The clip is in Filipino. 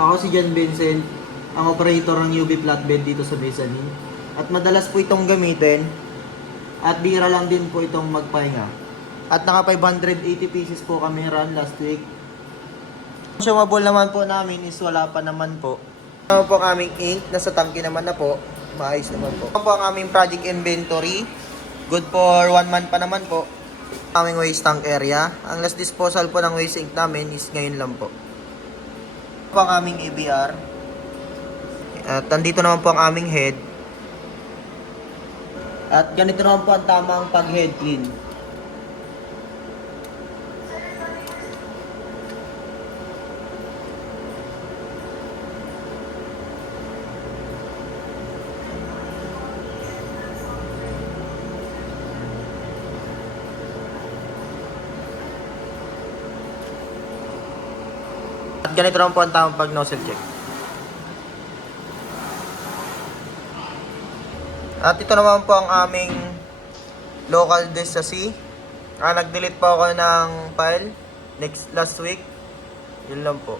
Ako si John Vincent, ang operator ng UV flatbed dito sa mezzanine. At madalas po itong gamitin at bira lang din po itong magpahinga. At naka 580 pieces po kami run last week. Consumable naman po namin is wala pa naman po. Ano po ang aming ink, nasa tangke naman na po. Maayos naman po. Ano po ang aming project inventory. Good for 1 month pa naman po. Aming waste tank area. Ang last disposal po ng waste ink namin is ngayon lang po. Ano po ang aming ABR. At nandito naman po ang aming head. At ganito naman po ang tamang pag-head clean. At ganito naman po ang tamang pag-nozzle check. At ito naman po ang aming local disk sa C. Nag-delete po ako ng file last week. Yun lang po.